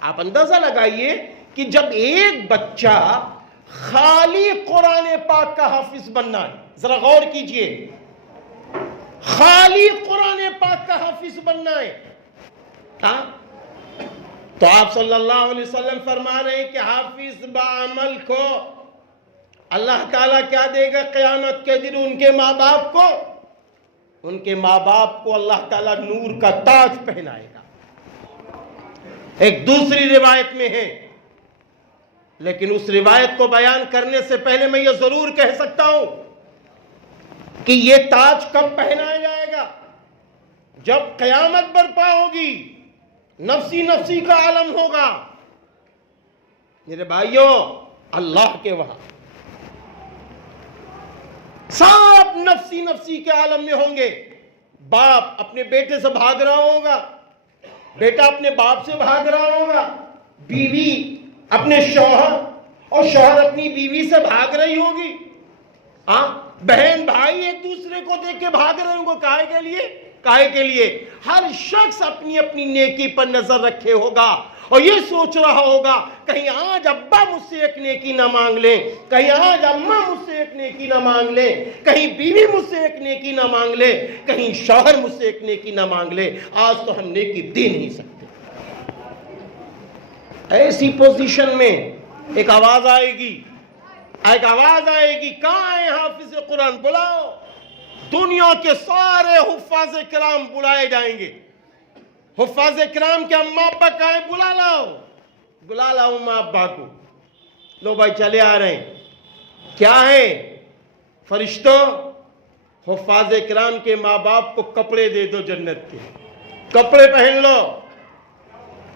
آپ اندازہ لگائیے کہ جب ایک بچہ خالی قرآن پاک کا حافظ بننا ہے، ذرا غور کیجئے، خالی قرآن پاک کا حافظ بننا ہے، ہاں، تو آپ صلی اللہ علیہ وسلم فرما رہے ہیں کہ حافظ بعمل کو اللہ تعالیٰ کیا دے گا قیامت کے دن؟ ان کے ماں باپ کو اللہ تعالیٰ نور کا تاج پہنائے گا۔ ایک دوسری روایت میں ہے، لیکن اس روایت کو بیان کرنے سے پہلے میں یہ ضرور کہہ سکتا ہوں کہ یہ تاج کب پہنایا جائے گا؟ جب قیامت برپا ہوگی، نفسی نفسی کا عالم ہوگا۔ میرے بھائیوں، اللہ کے وہاں سب نفسی نفسی کے عالم میں ہوں گے۔ باپ اپنے بیٹے سے بھاگ رہا ہوگا، بیٹا اپنے باپ سے بھاگ رہا ہوگا، بیوی اپنے شوہر اور شوہر اپنی بیوی سے بھاگ رہی ہوگی، بہن بھائی ایک دوسرے کو دیکھ کے بھاگ رہے ہوں گے۔ کائے کے لیے ہر شخص اپنی اپنی نیکی پر نظر رکھے ہوگا اور یہ سوچ رہا ہوگا کہیں آج ابا مجھ سے ایک نیکی نہ مانگ لیں، کہیں آج اماں مجھ سے ایک نیکی نہ مانگ لیں، کہیں بیوی مجھ سے ایک نیکی نہ مانگ لے، کہیں شوہر مجھ سے ایک نیکی نہ مانگ لے۔ آج تو ہم نیکی دے نہیں سکتے۔ ایسی پوزیشن میں ایک آواز آئے گی، کہاں ہے حافظ قرآن؟ بلاؤ۔ دنیا کے سارے حفاظ کرام بلائے جائیں گے۔ حفاظ کرام کے اماں ابا کہاں ہیں؟ بلا لاؤ اماں ابا کو۔ لو بھائی چلے آ رہے ہیں۔ کیا ہے؟ فرشتوں، حفاظ کرام کے ماں باپ کو کپڑے دے دو، جنت کے کپڑے پہن لو۔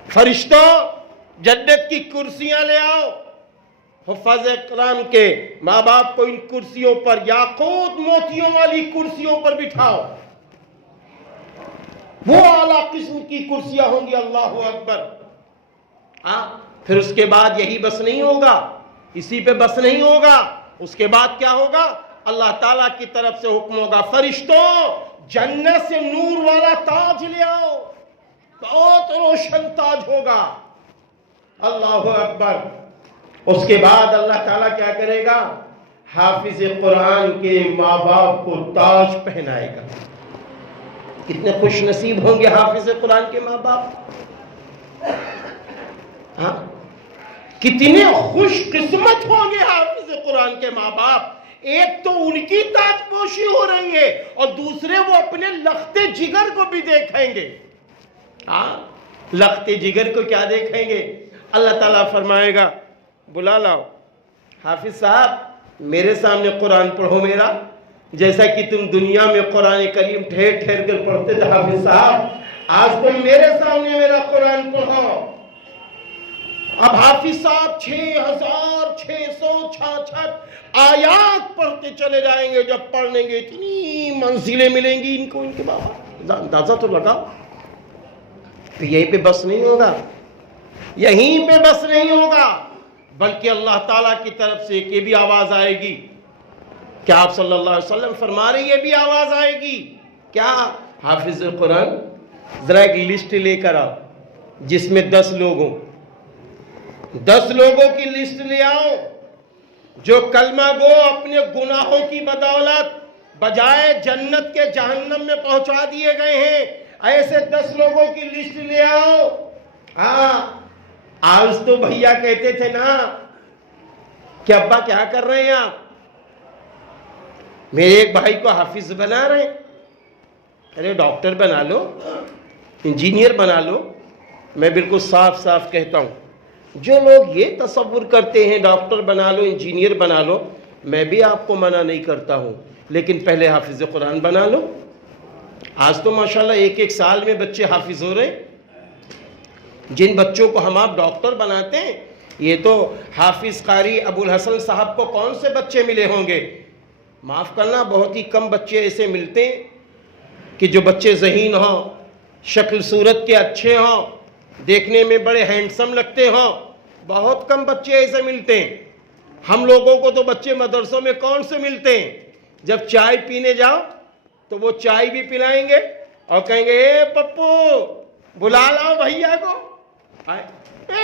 فرشتوں، جنت کی کرسیاں لے آؤ، حفاظ کرام کے ماں باپ کو ان کرسیوں پر، یاقوت موتیوں والی کرسیوں پر بٹھاؤ۔ وہ اعلیٰ قسم کی کرسیاں ہوں گی۔ اللہ اکبر۔ پھر اس کے بعد یہی بس نہیں ہوگا، اسی پہ بس نہیں ہوگا، اس کے بعد کیا ہوگا؟ اللہ تعالیٰ کی طرف سے حکم ہوگا، فرشتوں جنت سے نور والا تاج لے آؤ، بہت روشن تاج ہوگا۔ اللہ اکبر۔ اس کے بعد اللہ تعالیٰ کیا کرے گا؟ حافظ قرآن کے ماں باپ کو تاج پہنائے گا۔ کتنے خوش نصیب ہوں گے حافظ قرآن کے ماں باپ، کتنے خوش قسمت ہوں گے حافظ قرآن کے ماں باپ۔ ایک تو ان کی تاج پوشی ہو رہی ہے اور دوسرے وہ اپنے لخت جگر کو بھی دیکھیں گے۔ لخت جگر کو کیا دیکھیں گے؟ اللہ تعالیٰ فرمائے گا بلا لاؤ، حافظ صاحب میرے سامنے قرآن پڑھو میرا، جیسا کہ تم دنیا میں قرآن کریم ٹھہر ٹھہر کر پڑھتے تھے۔ حافظ صاحب آج تم میرے سامنے میرا قرآن پڑھو۔ اب حافظ صاحب 6666 آیات پڑھتے چلے جائیں گے۔ جب پڑھ لیں گے اتنی منزلیں ملیں گی ان کو، ان کے بابا اندازہ تو لگاؤ۔ تو یہیں پہ بس نہیں ہوگا، یہیں پہ بس نہیں ہوگا، بلکہ اللہ تعالیٰ کی طرف سے یہ بھی آواز آئے گی۔ کیا آپ صلی اللہ علیہ وسلم فرما رہے ہیں یہ بھی آواز آئے گی؟ کیا؟ حافظ قرآن ذرا ایک لسٹ لے کر آؤ جس میں 10 لوگ ہوں، 10 لوگوں کی لسٹ لے آؤ جو کلمہ گو اپنے گناہوں کی بدولت بجائے جنت کے جہنم میں پہنچا دیے گئے ہیں۔ ایسے 10 لوگوں کی لسٹ لے آؤ۔ آج تو بھیا کہتے تھے نا کہ ابا کیا کر رہے ہیں آپ؟ میرے ایک بھائی کو حافظ بنا رہے ہیں۔ ارے ڈاکٹر بنا لو، انجینئر بنا لو۔ میں بالکل صاف صاف کہتا ہوں، جو لوگ یہ تصور کرتے ہیں ڈاکٹر بنا لو، انجینئر بنا لو، میں بھی آپ کو منع نہیں کرتا ہوں، لیکن پہلے حافظ قرآن بنا لو۔ آج تو ماشاءاللہ ایک سال میں بچے حافظ ہو رہے ہیں۔ جن بچوں کو ہم آپ ڈاکٹر بناتے ہیں، یہ تو حافظ قاری ابو الحسن صاحب کو کون سے بچے ملے ہوں گے؟ معاف کرنا، بہت ہی کم بچے ایسے ملتے ہیں کہ جو بچے ذہین ہوں، شکل صورت کے اچھے ہوں، دیکھنے میں بڑے ہینڈسم لگتے ہوں۔ بہت کم بچے ایسے ملتے ہیں۔ ہم لوگوں کو تو بچے مدرسوں میں کون سے ملتے ہیں؟ جب چائے پینے جاؤ تو وہ چائے بھی پلائیں گے اور کہیں گے اے پپو بلا لاؤ بھیا کو، اے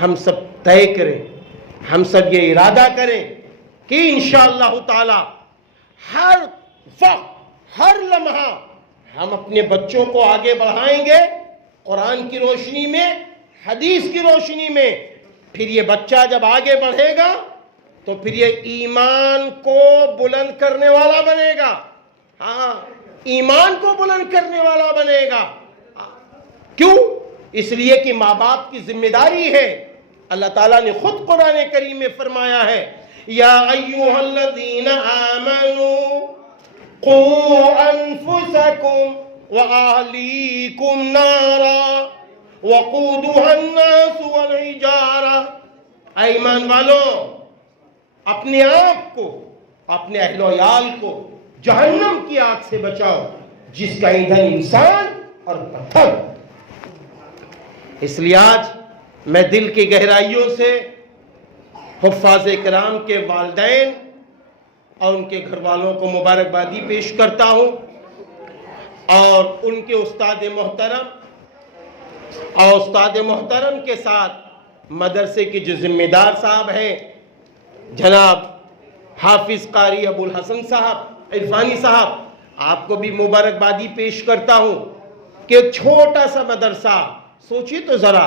ہم سب طے کریں, ہم سب یہ ارادہ کریں کہ انشاءاللہ تعالی ہر وقت ہر لمحہ ہم اپنے بچوں کو آگے بڑھائیں گے قرآن کی روشنی میں, حدیث کی روشنی میں. پھر یہ بچہ جب آگے بڑھے گا تو پھر یہ ایمان کو بلند کرنے والا بنے گا. ہاں, ایمان کو بلند کرنے والا بنے گا. کیوں؟ اس لیے کہ ماں باپ کی ذمہ داری ہے. اللہ تعالیٰ نے خود قرآن کریم میں فرمایا ہے, یا ایھا الذین آمنوا قوا انفسکم واہلیکم نارا وقودها الناس والحجارہ. اے ایمان والوں, اپنے آپ کو, اپنے اہل و عیال کو جہنم کی آگ سے بچاؤ جس کا ایندھن انسان اور پتھر. اس لیے آج میں دل کی گہرائیوں سے حفاظ کرام کے والدین اور ان کے گھر والوں کو مبارکبادی پیش کرتا ہوں, اور ان کے استاد محترم اور استاد محترم کے ساتھ مدرسے کے جو ذمہ دار صاحب ہیں جناب حافظ قاری ابو الحسن صاحب عرفانی صاحب, آپ کو بھی مبارکبادی پیش کرتا ہوں کہ چھوٹا سا مدرسہ, سوچیے تو ذرا,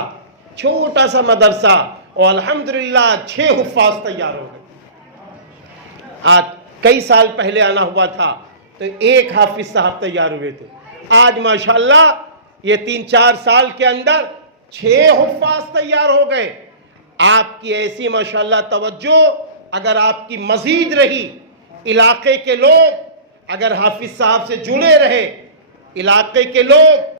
چھوٹا سا مدرسہ اور الحمدللہ 6 حفاظ تیار ہو گئے. آج کئی سال پہلے آنا ہوا تھا تو 1 حافظ صاحب تیار ہوئے تھے. آج ماشاءاللہ یہ 3-4 سال کے اندر 6 حفاظ تیار ہو گئے. آپ کی ایسی ماشاءاللہ توجہ اگر آپ کی مزید رہی, علاقے کے لوگ اگر حافظ صاحب سے جڑے رہے, علاقے کے لوگ